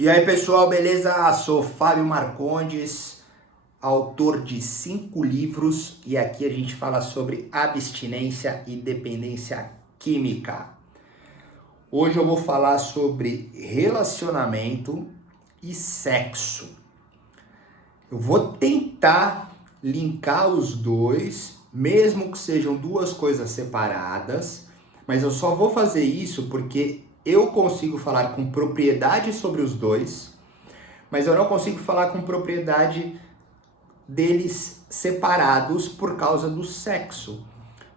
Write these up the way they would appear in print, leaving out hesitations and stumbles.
E aí pessoal, beleza? Sou Fábio Marcondes, autor de 5 livros e aqui a gente fala sobre abstinência e dependência química. Hoje eu vou falar sobre relacionamento e sexo. Eu vou tentar linkar os dois, mesmo que sejam duas coisas separadas, mas eu só vou fazer isso porque eu consigo falar com propriedade sobre os dois, mas eu não consigo falar com propriedade deles separados por causa do sexo,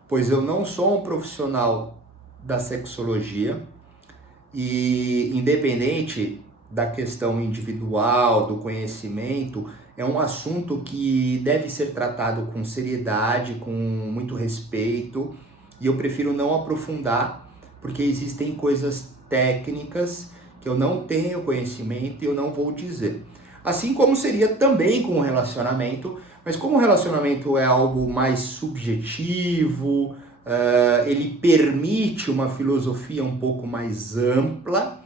pois eu não sou um profissional da sexologia e independente da questão individual, do conhecimento, é um assunto que deve ser tratado com seriedade, com muito respeito, e eu prefiro não aprofundar, porque existem coisas técnicas que eu não tenho conhecimento e eu não vou dizer. Assim como seria também com o relacionamento, mas como o relacionamento é algo mais subjetivo, ele permite uma filosofia um pouco mais ampla,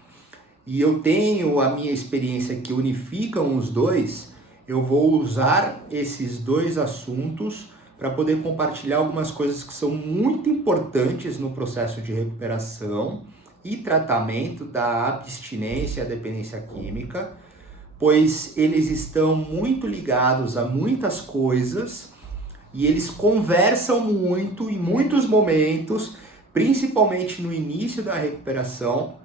e eu tenho a minha experiência que unificam os dois, eu vou usar esses dois assuntos para poder compartilhar algumas coisas que são muito importantes no processo de recuperação e tratamento da abstinência e dependência química, pois eles estão muito ligados a muitas coisas e eles conversam muito em muitos momentos, principalmente no início da recuperação,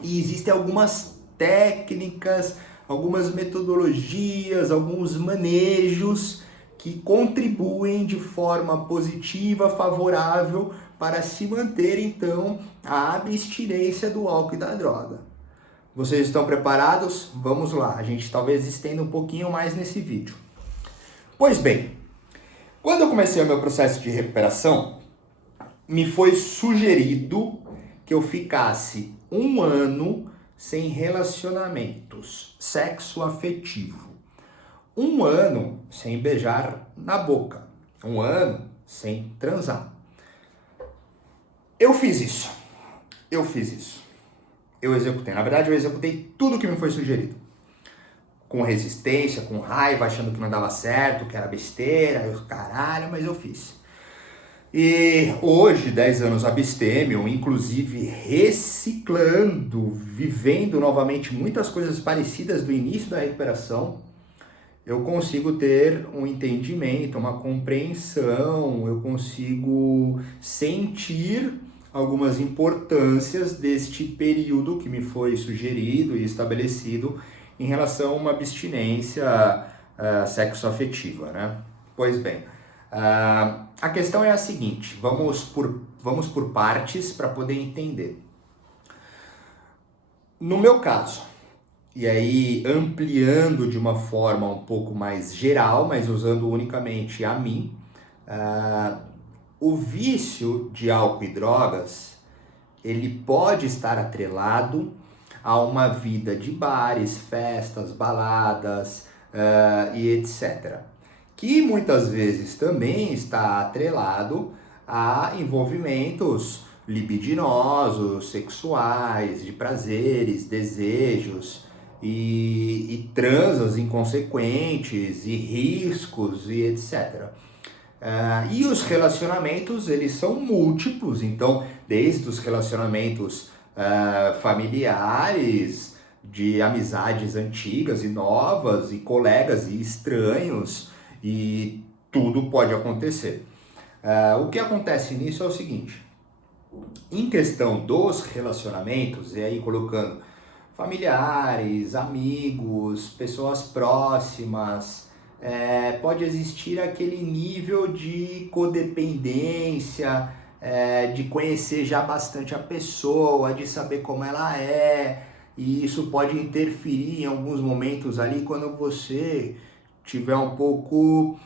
e existem algumas técnicas, algumas metodologias, alguns manejos que contribuem de forma positiva, favorável, para se manter então a abstinência do álcool e da droga. Vocês estão preparados? Vamos lá, a gente talvez estenda um pouquinho mais nesse vídeo. Pois bem, quando eu comecei o meu processo de recuperação, me foi sugerido que eu ficasse 1 ano sem relacionamentos sexo-afetivo. 1 ano sem beijar na boca. 1 ano sem transar. Eu fiz isso. Eu executei. Na verdade, eu executei tudo que me foi sugerido. Com resistência, com raiva, achando que não dava certo, que era besteira, caralho, mas eu fiz. E hoje, 10 anos abstêmio, inclusive reciclando, vivendo novamente muitas coisas parecidas do início da recuperação, eu consigo ter um entendimento, uma compreensão, eu consigo sentir algumas importâncias deste período que me foi sugerido e estabelecido em relação a uma abstinência sexoafetiva, né? Pois bem, a questão é a seguinte, vamos por partes para poder entender. No meu caso, e aí ampliando de uma forma um pouco mais geral, mas usando unicamente a mim, o vício de álcool e drogas, ele pode estar atrelado a uma vida de bares, festas, baladas e etc. Que muitas vezes também está atrelado a envolvimentos libidinosos, sexuais, de prazeres, desejos e transas inconsequentes e riscos e etc. E os relacionamentos, eles são múltiplos, então desde os relacionamentos familiares, de amizades antigas e novas, e colegas e estranhos, e tudo pode acontecer. O que acontece nisso é o seguinte, em questão dos relacionamentos, e aí colocando familiares, amigos, pessoas próximas, pode existir aquele nível de codependência, de conhecer já bastante a pessoa, de saber como ela é, e isso pode interferir em alguns momentos ali quando você tiver um pouco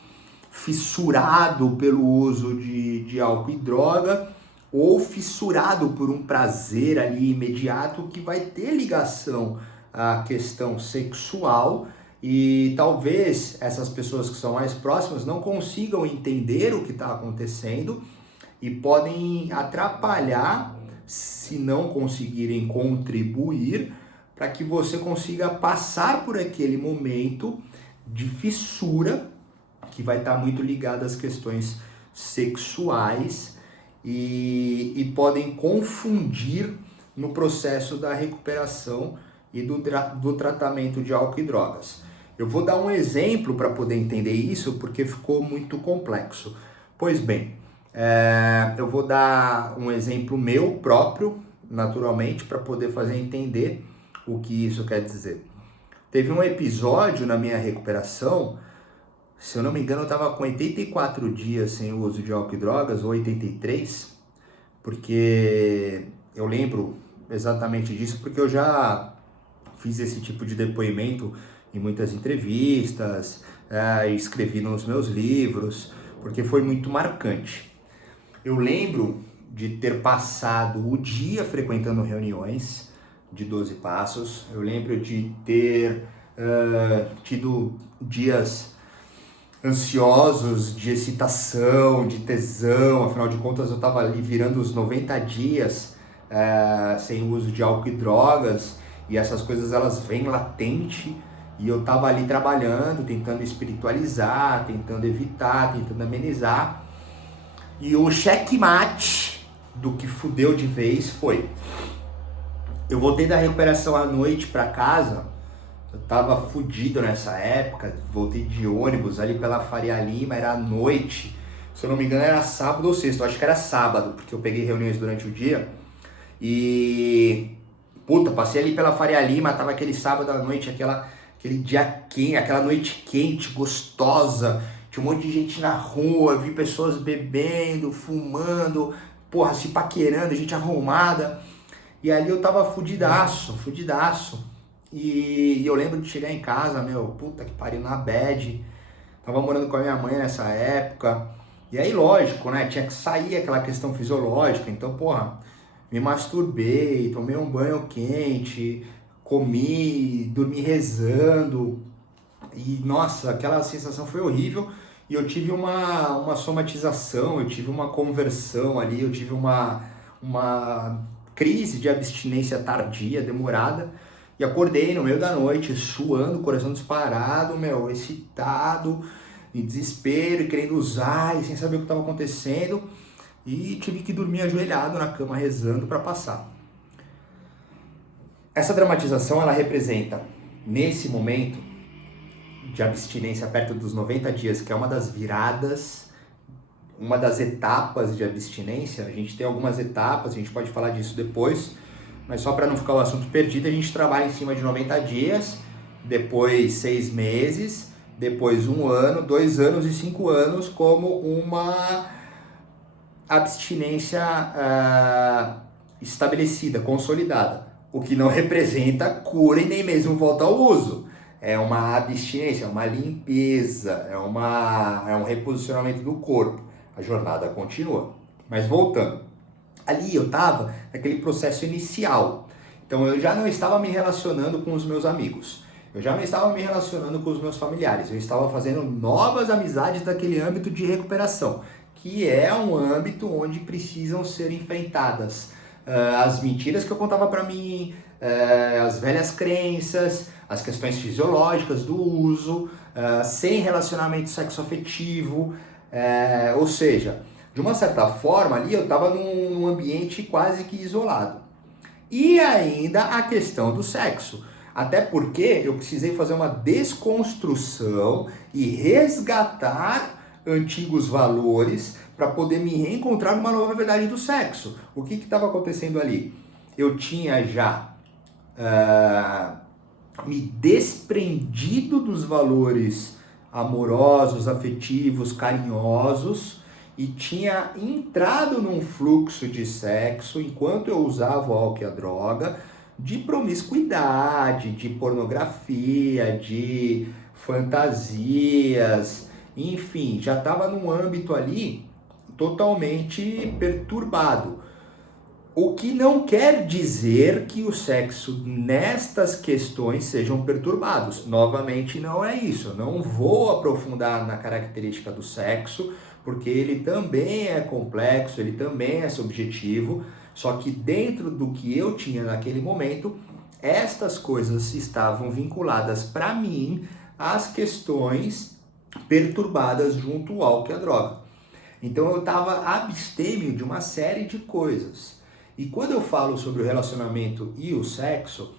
fissurado pelo uso de álcool e droga, ou fissurado por um prazer ali imediato que vai ter ligação à questão sexual, e talvez essas pessoas que são mais próximas não consigam entender o que está acontecendo e podem atrapalhar, se não conseguirem contribuir, para que você consiga passar por aquele momento de fissura que vai estar muito ligado às questões sexuais e podem confundir no processo da recuperação e do tratamento de álcool e drogas. Eu vou dar um exemplo para poder entender isso, porque ficou muito complexo. Pois bem, eu vou dar um exemplo meu próprio, naturalmente, para poder fazer entender o que isso quer dizer. Teve um episódio na minha recuperação, se eu não me engano, eu estava com 84 dias sem o uso de álcool e drogas, ou 83, porque eu lembro exatamente disso, porque eu já fiz esse tipo de depoimento em muitas entrevistas, escrevi nos meus livros, porque foi muito marcante. Eu lembro de ter passado o dia frequentando reuniões de 12 passos, eu lembro de ter tido dias ansiosos, de excitação, de tesão, afinal de contas eu estava ali virando os 90 dias sem uso de álcool e drogas, e essas coisas elas vêm latente, e eu estava ali trabalhando, tentando espiritualizar, tentando evitar, tentando amenizar, e o checkmate do que fudeu de vez foi: eu voltei da recuperação à noite para casa, eu tava fudido nessa época, voltei de ônibus ali pela Faria Lima, era à noite, se eu não me engano era sábado ou sexta, eu acho que era sábado, porque eu peguei reuniões durante o dia, e puta, passei ali pela Faria Lima, tava aquele sábado à noite, aquele dia quente, aquela noite quente, gostosa, tinha um monte de gente na rua, vi pessoas bebendo, fumando, porra, se paquerando, gente arrumada, e ali eu tava fudidaço, e eu lembro de chegar em casa, puta que pariu, na bad, tava morando com a minha mãe nessa época, e aí lógico, né, tinha que sair aquela questão fisiológica, então porra, me masturbei, tomei um banho quente, comi, dormi rezando, e nossa, aquela sensação foi horrível, e eu tive uma somatização, eu tive uma conversão ali, eu tive uma crise de abstinência tardia, demorada, e acordei no meio da noite, suando, coração disparado, excitado, em desespero, e querendo usar, e sem saber o que estava acontecendo, e tive que dormir ajoelhado na cama rezando para passar. Essa dramatização, ela representa, nesse momento de abstinência perto dos 90 dias, que é uma das viradas, uma das etapas de abstinência, a gente tem algumas etapas, a gente pode falar disso depois, mas só para não ficar o assunto perdido, a gente trabalha em cima de 90 dias, depois 6 meses, depois 1 ano, 2 anos e 5 anos como uma abstinência estabelecida, consolidada, o que não representa cura e nem mesmo volta ao uso. É uma abstinência, é uma limpeza, é um reposicionamento do corpo. A jornada continua. Mas voltando, ali eu estava naquele processo inicial. Então eu já não estava me relacionando com os meus amigos. Eu já não estava me relacionando com os meus familiares. Eu estava fazendo novas amizades daquele âmbito de recuperação, que é um âmbito onde precisam ser enfrentadas as mentiras que eu contava para mim, as velhas crenças, as questões fisiológicas do uso, sem relacionamento sexoafetivo, ou seja, de uma certa forma ali eu estava num ambiente quase que isolado. E ainda a questão do sexo, até porque eu precisei fazer uma desconstrução e resgatar antigos valores para poder me reencontrar numa nova verdade do sexo. O que estava acontecendo ali? Eu tinha já me desprendido dos valores amorosos, afetivos, carinhosos, e tinha entrado num fluxo de sexo, enquanto eu usava o álcool e a droga, de promiscuidade, de pornografia, de fantasias, enfim, já estava num âmbito ali totalmente perturbado. O que não quer dizer que o sexo nestas questões sejam perturbados. Novamente, não é isso. Eu não vou aprofundar na característica do sexo, porque ele também é complexo, ele também é subjetivo, só que dentro do que eu tinha naquele momento, estas coisas estavam vinculadas para mim às questões perturbadas junto ao álcool e à droga. Então eu estava abstêmio de uma série de coisas. E quando eu falo sobre o relacionamento e o sexo,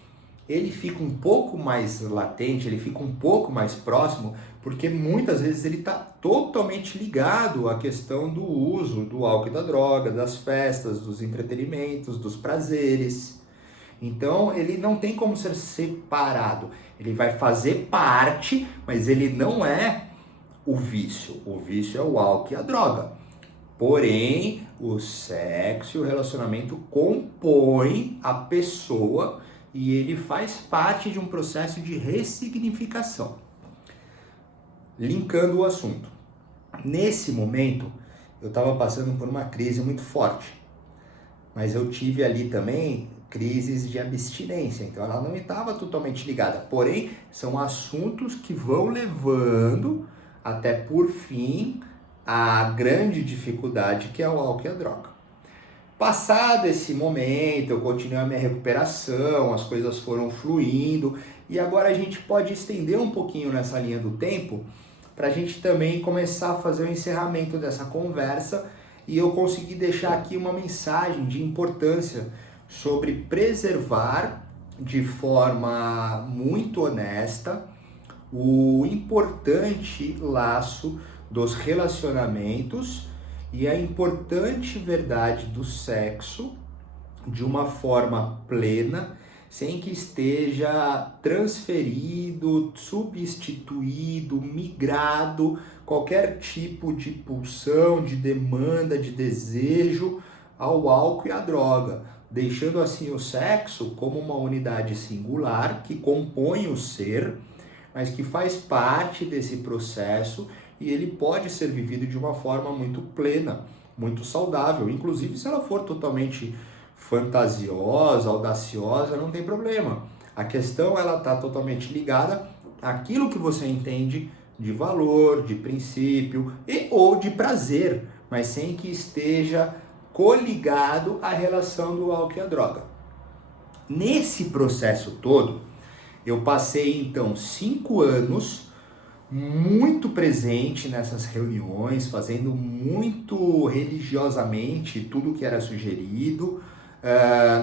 ele fica um pouco mais latente, ele fica um pouco mais próximo, porque muitas vezes ele está totalmente ligado à questão do uso do álcool e da droga, das festas, dos entretenimentos, dos prazeres. Então ele não tem como ser separado. Ele vai fazer parte, mas ele não é o vício. O vício é o álcool e a droga. Porém, o sexo e o relacionamento compõem a pessoa e ele faz parte de um processo de ressignificação. Linkando o assunto. Nesse momento, eu estava passando por uma crise muito forte. Mas eu tive ali também crises de abstinência, então ela não estava totalmente ligada. Porém, são assuntos que vão levando até por fim a grande dificuldade que é o álcool e a droga. Passado esse momento, eu continuei a minha recuperação, as coisas foram fluindo e agora a gente pode estender um pouquinho nessa linha do tempo para a gente também começar a fazer o encerramento dessa conversa e eu consegui deixar aqui uma mensagem de importância sobre preservar de forma muito honesta o importante laço dos relacionamentos e a importante verdade do sexo de uma forma plena, sem que esteja transferido, substituído, migrado qualquer tipo de pulsão, de demanda, de desejo ao álcool e à droga, deixando assim o sexo como uma unidade singular que compõe o ser, mas que faz parte desse processo e ele pode ser vivido de uma forma muito plena, muito saudável, inclusive se ela for totalmente fantasiosa, audaciosa, não tem problema. A questão ela está totalmente ligada àquilo que você entende de valor, de princípio e ou de prazer, mas sem que esteja coligado à relação do álcool e à droga. Nesse processo todo, eu passei então 5 anos muito presente nessas reuniões, fazendo muito religiosamente tudo que era sugerido.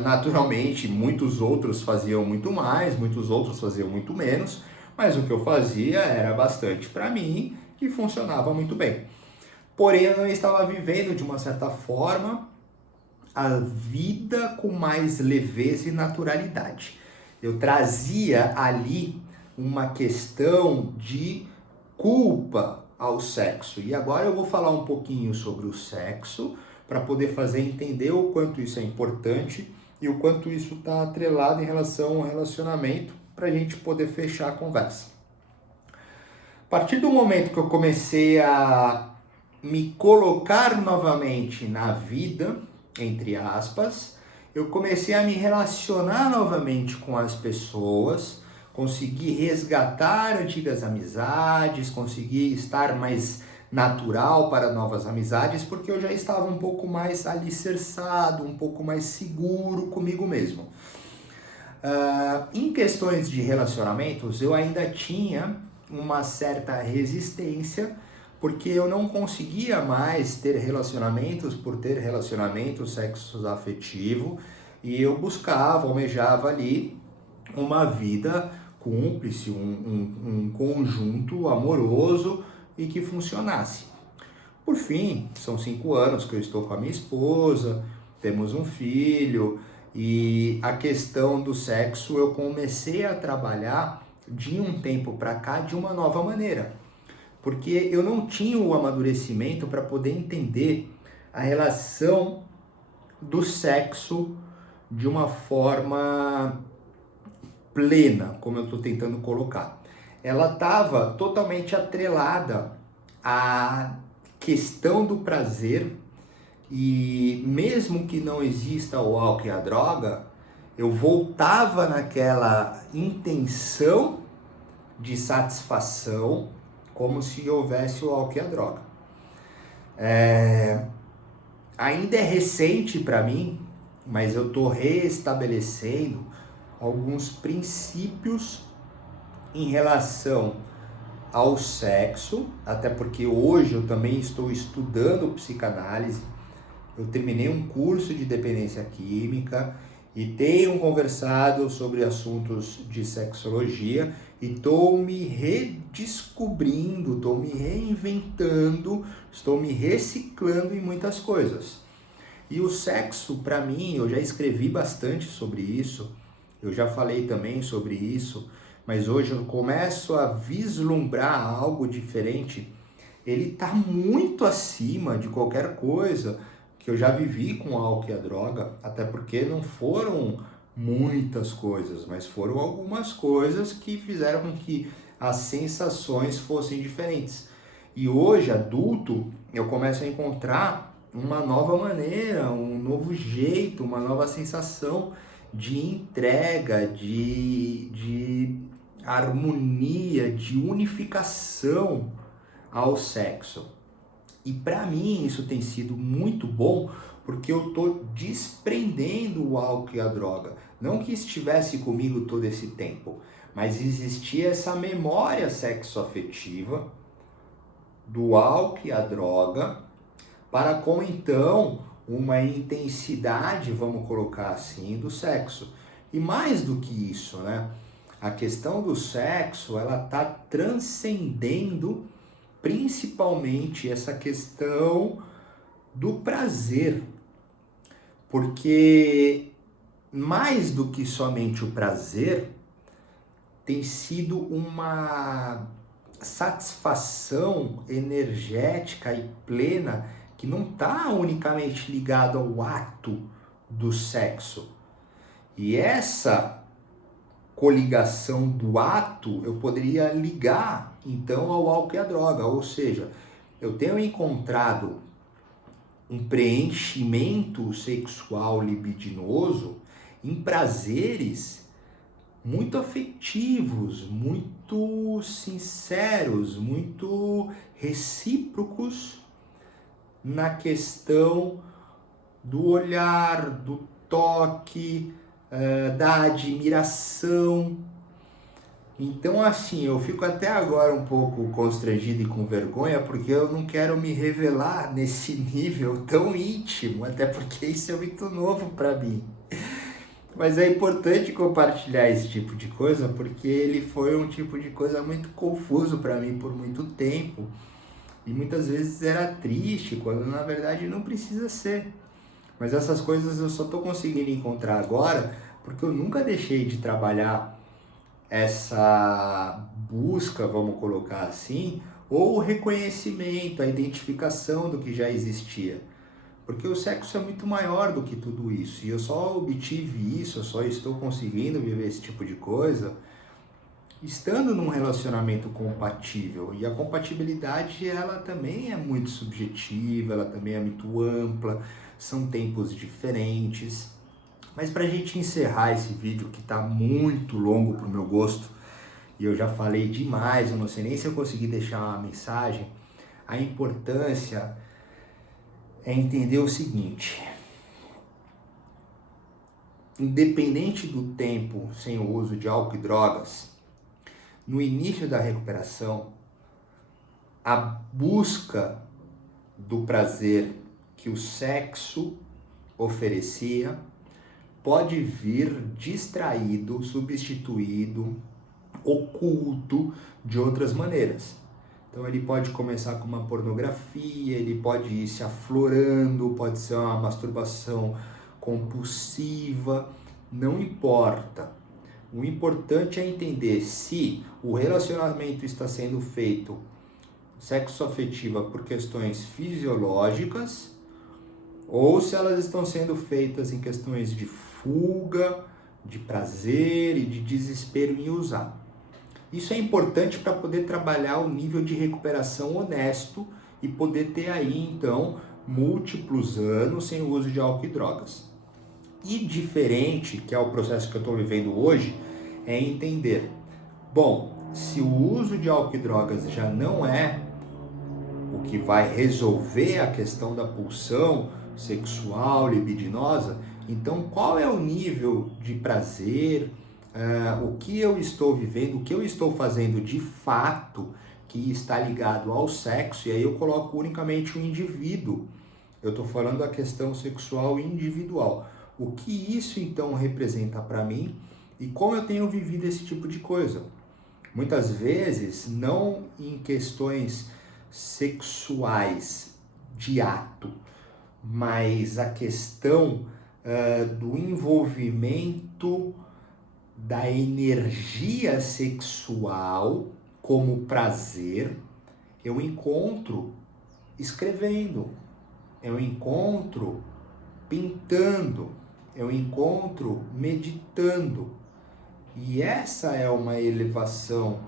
Naturalmente, muitos outros faziam muito mais, muitos outros faziam muito menos, mas o que eu fazia era bastante para mim e funcionava muito bem. Porém, eu não estava vivendo de uma certa forma a vida com mais leveza e naturalidade. Eu trazia ali uma questão de culpa ao sexo. E agora eu vou falar um pouquinho sobre o sexo para poder fazer entender o quanto isso é importante e o quanto isso está atrelado em relação ao relacionamento para a gente poder fechar a conversa. A partir do momento que eu comecei a me colocar novamente na vida, entre aspas, eu comecei a me relacionar novamente com as pessoas, consegui resgatar antigas amizades, consegui estar mais natural para novas amizades, porque eu já estava um pouco mais alicerçado, um pouco mais seguro comigo mesmo. Em questões de relacionamentos, eu ainda tinha uma certa resistência, porque eu não conseguia mais ter relacionamentos por ter relacionamento sexo afetivo, e eu buscava, almejava ali uma vida cúmplice, um conjunto amoroso e que funcionasse. Por fim, são 5 anos que eu estou com a minha esposa, temos um filho, e a questão do sexo eu comecei a trabalhar de um tempo para cá de uma nova maneira, porque eu não tinha o amadurecimento para poder entender a relação do sexo de uma forma plena, como eu estou tentando colocar. Ela estava totalmente atrelada à questão do prazer, e mesmo que não exista o álcool e a droga, eu voltava naquela intenção de satisfação como se houvesse o álcool e a droga. Ainda é recente para mim, mas eu estou reestabelecendo alguns princípios em relação ao sexo, até porque hoje eu também estou estudando psicanálise. Eu terminei um curso de dependência química e tenho conversado sobre assuntos de sexologia e estou me redescobrindo, estou me reinventando, estou me reciclando em muitas coisas. E o sexo, para mim, eu já escrevi bastante sobre isso, eu já falei também sobre isso, mas hoje eu começo a vislumbrar algo diferente. Ele está muito acima de qualquer coisa que eu já vivi com álcool e a droga, até porque não foram muitas coisas, mas foram algumas coisas que fizeram com que as sensações fossem diferentes. E hoje, adulto, eu começo a encontrar uma nova maneira, um novo jeito, uma nova sensação de entrega, de harmonia, de unificação ao sexo. E para mim isso tem sido muito bom, porque eu estou desprendendo o álcool e a droga. Não que estivesse comigo todo esse tempo, mas existia essa memória sexoafetiva do álcool e a droga, para com então uma intensidade, vamos colocar assim, do sexo. E mais do que isso, né? A questão do sexo, ela está transcendendo principalmente essa questão do prazer, porque mais do que somente o prazer, tem sido uma satisfação energética e plena que não está unicamente ligado ao ato do sexo. E essa coligação do ato eu poderia ligar então ao álcool e à droga, ou seja, eu tenho encontrado um preenchimento sexual libidinoso em prazeres muito afetivos, muito sinceros, muito recíprocos na questão do olhar, do toque, da admiração. Então, assim, eu fico até agora um pouco constrangido e com vergonha, porque eu não quero me revelar nesse nível tão íntimo, até porque isso é muito novo para mim. Mas é importante compartilhar esse tipo de coisa, porque ele foi um tipo de coisa muito confuso para mim por muito tempo. E muitas vezes era triste, quando na verdade não precisa ser. Mas essas coisas eu só estou conseguindo encontrar agora, porque eu nunca deixei de trabalhar essa busca, vamos colocar assim, ou o reconhecimento, a identificação do que já existia. Porque o sexo é muito maior do que tudo isso. E eu só obtive isso, eu só estou conseguindo viver esse tipo de coisa estando num relacionamento compatível. E a compatibilidade, ela também é muito subjetiva, ela também é muito ampla, são tempos diferentes. Mas para a gente encerrar esse vídeo, que está muito longo para o meu gosto, e eu já falei demais, eu não sei nem se eu consegui deixar uma mensagem, a importância é entender o seguinte: independente do tempo sem o uso de álcool e drogas, no início da recuperação, a busca do prazer que o sexo oferecia pode vir distraído, substituído, oculto de outras maneiras. Então ele pode começar com uma pornografia, ele pode ir se aflorando, pode ser uma masturbação compulsiva, não importa. O importante é entender se o relacionamento está sendo feito sexoafetiva por questões fisiológicas ou se elas estão sendo feitas em questões de fuga, de prazer e de desespero em usar. Isso é importante para poder trabalhar o nível de recuperação honesto e poder ter aí, então, múltiplos anos sem o uso de álcool e drogas. E diferente, que é o processo que eu estou vivendo hoje, é entender, bom, se o uso de álcool e drogas já não é o que vai resolver a questão da pulsão sexual, libidinosa, então qual é o nível de prazer, o que eu estou vivendo, o que eu estou fazendo de fato que está ligado ao sexo, e aí eu coloco unicamente o indivíduo. Eu estou falando da questão sexual individual. O que isso então representa para mim e como eu tenho vivido esse tipo de coisa. Muitas vezes, não em questões sexuais de ato, mas a questão do envolvimento da energia sexual como prazer, eu encontro escrevendo, eu encontro pintando, eu encontro meditando. E essa é uma elevação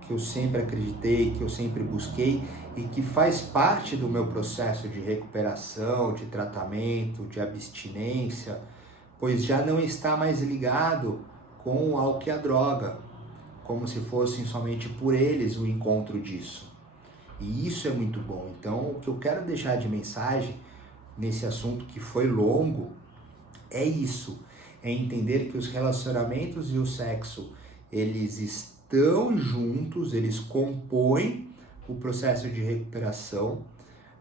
que eu sempre acreditei, que eu sempre busquei e que faz parte do meu processo de recuperação, de tratamento, de abstinência, pois já não está mais ligado com o álcool e a droga, como se fossem somente por eles o encontro disso. E isso é muito bom. Então, o que eu quero deixar de mensagem nesse assunto que foi longo é isso, é entender que os relacionamentos e o sexo, eles estão juntos, eles compõem o processo de recuperação,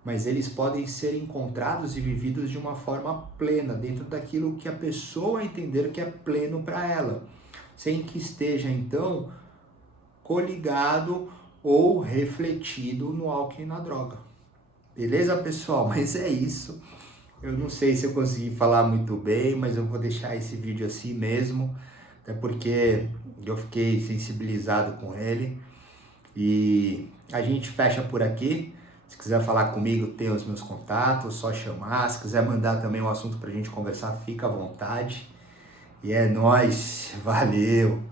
mas eles podem ser encontrados e vividos de uma forma plena, dentro daquilo que a pessoa entender que é pleno para ela, sem que esteja então coligado ou refletido no álcool e na droga. Beleza, pessoal? Mas é isso. Eu não sei se eu consegui falar muito bem, mas eu vou deixar esse vídeo assim mesmo, até porque eu fiquei sensibilizado com ele. E a gente fecha por aqui. Se quiser falar comigo, tem os meus contatos, só chamar. Se quiser mandar também um assunto pra gente conversar, fica à vontade. E é nóis, valeu!